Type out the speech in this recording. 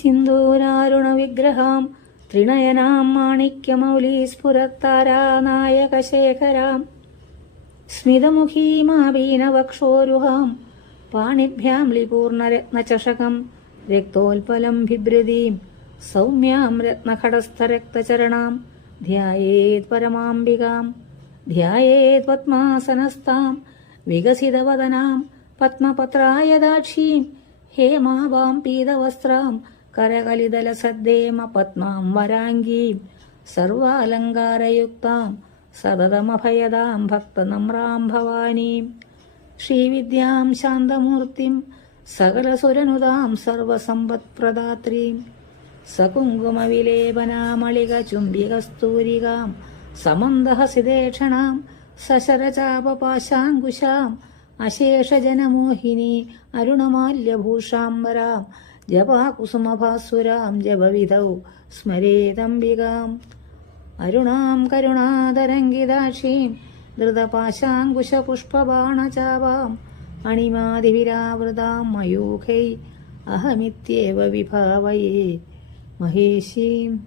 സിന്ദൂരാരുണവിഗ്രഹാം ത്രിനയനാം മാണിക്യമൗലീസ്ഫുരത്താരാനായകശേഖരാം സ്മിതമുഖീമാപീനവക്ഷോരുഹാം പാണിഭ്യാം ലിപൂർണരത്നചഷകം രക്തോൽപലം ബിഭ്രതീം സൗമ്യാം രത്നഖടസ്ഥരക്തചരണാം ധ്യായേത് പരമാംബികാം ധ്യായേത് പദ്മാസനസ്ഥാം വികസിതവദനാം പത്മപത്രായദാക്ഷീം ഹേമാഭാം പീതവസ്ത്രാം കരകലിതലസദ്ദേമ പത്മാം വരാംഗീം സർവാലങ്കാരയുക്താം സതതമഭയദാം ഭക്തനമ്രാം ഭവാനീം ശ്രീവിദ്യാം ശാന്തമൂർത്തിം സകലസുരനുതാം സർവസമ്പത്പ്രദാത്രീം സകുങ്കുമവിലേപനാമളികചുംബികസ്തൂരികാം സമന്ദഹസിതേക്ഷണാം സശരചാപപാശാങ്കുശാം അശേഷജനമോഹിനി അരുണമാല്യഭൂഷാംബരാം ജപാകുസുമഭാസുരാം ജപവിധൗ സ്മരേതംബികാം അരുണാം കരുണാതരംഗിതാക്ഷീം ധൃതപാശാങ്കുശപുഷ്പബാണചാപാം അണിമാതിവിരാവൃതാം മയൂഖൈ അഹമിത്യേവ വിഭാവയേ മഹേശീം.